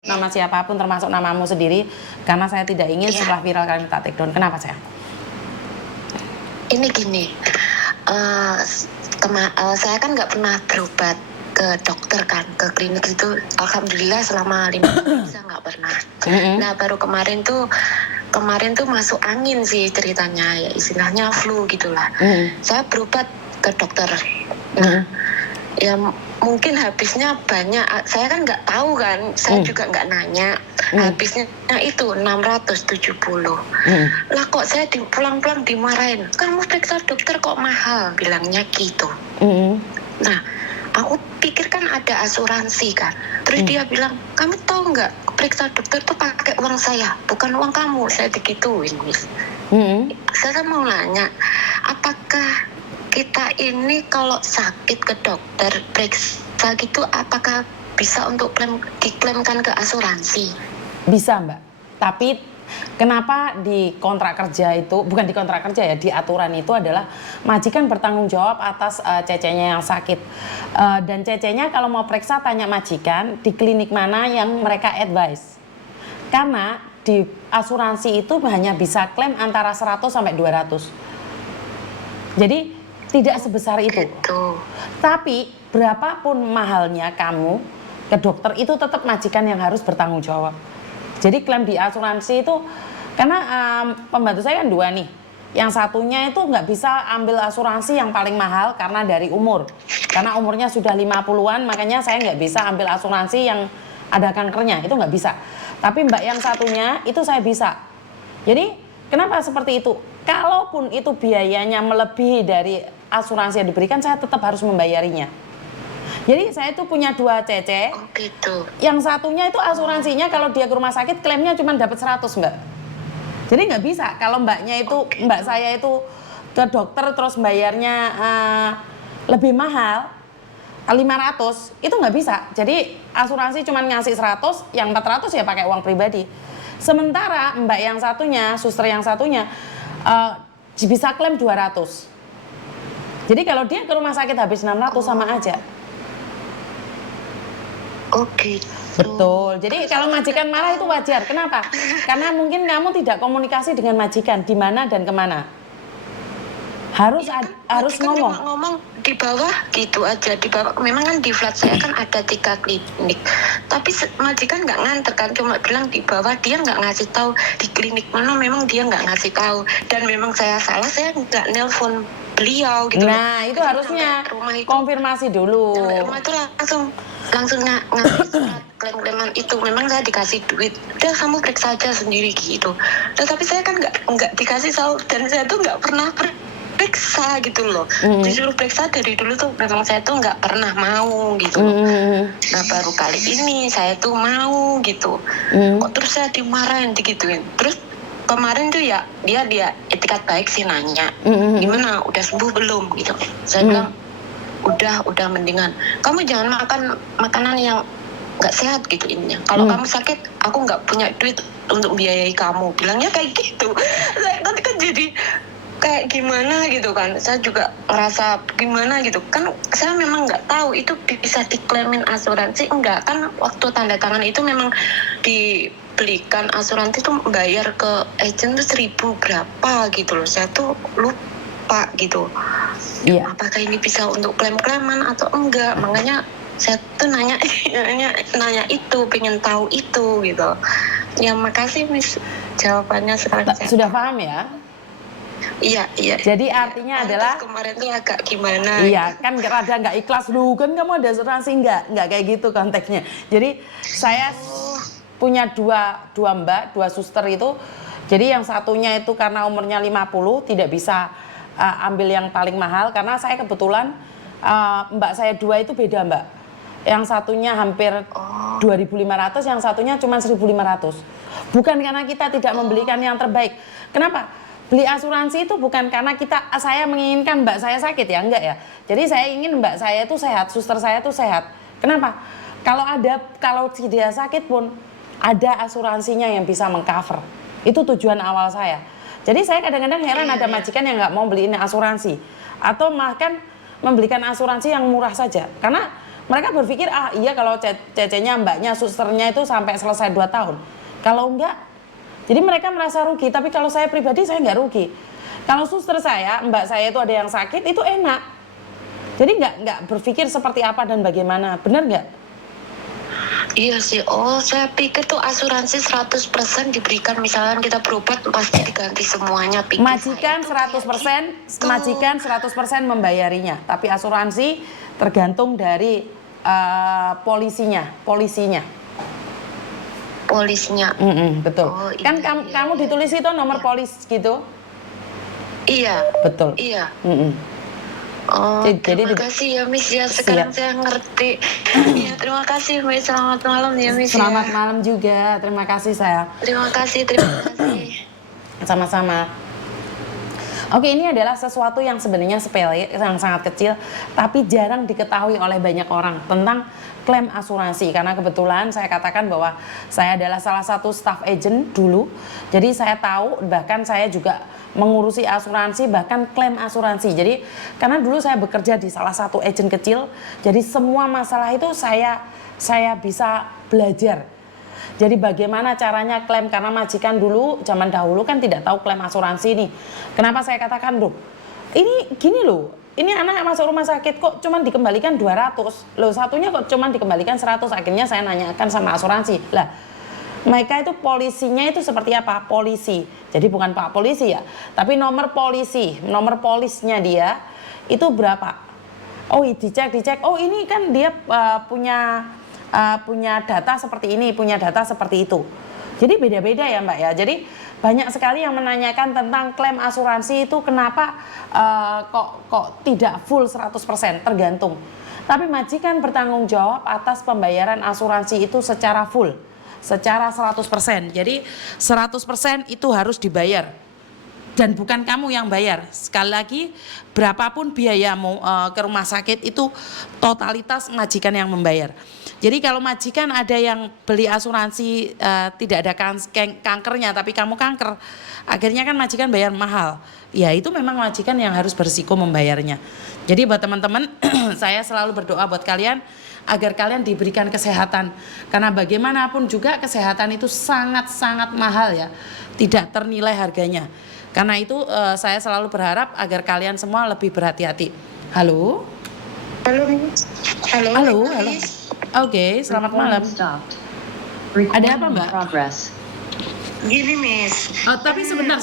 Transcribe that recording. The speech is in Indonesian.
nama siapapun termasuk namamu sendiri karena saya tidak ingin setelah viral kalian minta take down. Kenapa saya? Ini gini, saya kan nggak pernah berobat ke dokter kan, ke klinik itu. Alhamdulillah selama 5 tahun saya nggak pernah. Nah baru kemarin tuh masuk angin sih ceritanya, ya istilahnya flu gitulah. Saya berobat ke dokter. Nah ya mungkin habisnya banyak, saya kan nggak tahu kan, saya juga nggak nanya. Habisnya itu 670. Lah kok saya pulang-pulang dimarahin, kamu periksa dokter kok mahal, bilangnya gitu. Nah aku pikir kan ada asuransi kan, terus dia bilang, kamu tahu nggak, periksa dokter tuh pakai uang saya, bukan uang kamu. Saya digituin. Saya mau nanya, apakah kita ini kalau sakit ke dokter periksa gitu, apakah bisa untuk diklaimkan ke asuransi? Bisa Mbak, tapi kenapa di kontrak kerja itu, bukan di kontrak kerja ya, di aturan itu adalah majikan bertanggung jawab atas cecenya yang sakit. Dan cecenya kalau mau periksa tanya majikan di klinik mana yang mereka advice. Karena di asuransi itu hanya bisa klaim antara 100 sampai 200. Jadi tidak sebesar itu. Tapi berapapun mahalnya kamu ke dokter itu tetap majikan yang harus bertanggung jawab. Jadi klaim di asuransi itu, karena pembantu saya kan 2 nih. Yang satunya itu nggak bisa ambil asuransi yang paling mahal karena dari umur. Karena umurnya sudah 50-an, makanya saya nggak bisa ambil asuransi yang ada kankernya, itu nggak bisa. Tapi mbak yang satunya itu saya bisa. Jadi kenapa seperti itu? Kalaupun itu biayanya melebihi dari asuransi yang diberikan, saya tetap harus membayarinya. Jadi saya itu punya 2 cece. Gitu. Yang satunya itu asuransinya kalau dia ke rumah sakit klaimnya cuma dapat 100 mbak. Jadi nggak bisa kalau mbaknya itu, mbak saya itu ke dokter terus bayarnya lebih mahal 500, itu nggak bisa. Jadi asuransi cuma ngasih 100, yang 400 ya pakai uang pribadi. Sementara mbak yang satunya, suster yang satunya bisa klaim 200. Jadi kalau dia ke rumah sakit habis 600 sama aja. Oke. Betul. Jadi kalau majikan marah itu wajar. Kenapa? Karena mungkin kamu tidak komunikasi dengan majikan di mana dan kemana. Harus kan, harus ngomong. Ngomong di bawah gitu aja, di bawah. Memang kan di flat saya kan ada 3 klinik. Tapi majikan nggak nganter kan, cuma bilang di bawah, dia nggak ngasih tahu di klinik mana, memang dia nggak ngasih tahu. Dan memang saya salah, saya nggak nelpon beliau gitu. Nah, itu harusnya konfirmasi dulu. Rumah itu langsung ngasih surat klaim-klaiman itu. Memang saya dikasih duit, udah kamu periksa aja sendiri gitu. Tapi saya kan nggak dikasih tahu, dan saya tuh nggak pernah periksa gitu loh. Disuruh periksa dari dulu tuh memang saya tuh nggak pernah mau gitu. Nah baru kali ini saya tuh mau gitu. Kok terus saya dimarahin digituin. Terus kemarin tuh ya dia etikat baik sih nanya, gimana, udah sembuh belum gitu. Saya bilang udah mendingan. Kamu jangan makan makanan yang nggak sehat gitu ininya. Kalau kamu sakit, aku nggak punya duit untuk biayai kamu. Bilangnya kayak gitu. Nanti kan jadi kayak gimana gitu kan. Saya juga ngerasa gimana gitu kan. Saya memang nggak tahu itu bisa diklaimin asuransi enggak kan. Waktu tanda tangan itu memang dibelikan asuransi tuh bayar ke agent tuh 1.000 berapa gitu loh. Saya tuh lupa gitu. Iya. Apakah ini bisa untuk klaim-klaiman atau enggak? Makanya saya tuh nanya itu, pengen tahu itu gitu. Ya makasih Miss, jawabannya sekarang. Sudah paham ya? Iya. Jadi artinya adalah kemarin tuh agak gimana? Iya, kan rada nggak ikhlas lu kan, kamu ada asuransi nggak kayak gitu konteksnya. Jadi saya punya dua mbak, 2 suster itu. Jadi yang satunya itu karena umurnya 50 tidak bisa ambil yang paling mahal, karena saya kebetulan mbak saya 2 itu beda mbak. Yang satunya hampir 2.500, yang satunya cuma 1.500. Bukan karena kita tidak membelikan yang terbaik. Kenapa? Beli asuransi itu bukan karena saya menginginkan mbak saya sakit ya, enggak ya. Jadi saya ingin mbak saya itu sehat, suster saya itu sehat. Kenapa? Kalau dia sakit pun ada asuransinya yang bisa mengcover. Itu tujuan awal saya. Jadi saya kadang-kadang heran ada majikan yang nggak mau beliin asuransi atau bahkan membelikan asuransi yang murah saja. Karena Mereka berpikir iya kalau cecenya, mbaknya, susternya itu sampai selesai 2 tahun. Kalau enggak, jadi mereka merasa rugi. Tapi kalau saya pribadi saya nggak rugi. Kalau suster saya, mbak saya itu ada yang sakit itu enak. Jadi nggak berpikir seperti apa dan bagaimana, benar nggak? Iya sih, saya pikir tuh asuransi 100% diberikan, misalnya kita berobat pasti diganti semuanya. Majikan 100% membayarinya, tapi asuransi tergantung dari polisinya. Betul. Iya, Kan kamu ditulis itu nomor polis gitu? Iya. Betul. Iya. Jadi terima kasih ya Miss ya, sekarang saya ngerti. Iya, terima kasih Miss, selamat malam ya Miss. Selamat malam juga, terima kasih saya. Terima kasih. Sama-sama. Oke, ini adalah sesuatu yang sebenarnya sepele, yang sangat kecil, tapi jarang diketahui oleh banyak orang tentang klaim asuransi. Karena kebetulan saya katakan bahwa saya adalah salah satu staff agent dulu, jadi saya tahu, bahkan saya juga mengurusi asuransi, bahkan klaim asuransi. Jadi karena dulu saya bekerja di salah satu agent kecil, jadi semua masalah itu saya bisa belajar. Jadi bagaimana caranya klaim, karena majikan dulu zaman dahulu kan tidak tahu klaim asuransi nih. Kenapa saya katakan, loh ini gini loh, ini anak masuk rumah sakit kok cuman dikembalikan 200, loh satunya kok cuman dikembalikan 100. Akhirnya saya nanyakan sama asuransi, lah mereka itu polisinya itu seperti apa? Polisi, jadi bukan Pak Polisi ya, tapi nomor polisnya dia itu berapa? Oh dicek, oh ini kan dia punya data seperti ini, punya data seperti itu. Jadi beda-beda ya Mbak ya. Jadi banyak sekali yang menanyakan tentang klaim asuransi itu kenapa kok tidak full 100%, tergantung. Tapi majikan bertanggung jawab atas pembayaran asuransi itu secara full, secara 100%. Jadi 100% itu harus dibayar. Dan bukan kamu yang bayar. Sekali lagi, berapapun biayamu ke rumah sakit itu totalitas majikan yang membayar. Jadi kalau majikan ada yang beli asuransi tidak ada kankernya, tapi kamu kanker, akhirnya kan majikan bayar mahal. Ya itu memang majikan yang harus berisiko membayarnya. Jadi buat teman-teman, saya selalu berdoa buat kalian agar kalian diberikan kesehatan. Karena bagaimanapun juga kesehatan itu sangat-sangat mahal ya, tidak ternilai harganya. Karena itu saya selalu berharap agar kalian semua lebih berhati-hati. Halo? Halo. Oke, selamat malam. Ada apa Mbak? Gini Miss. Tapi sebentar.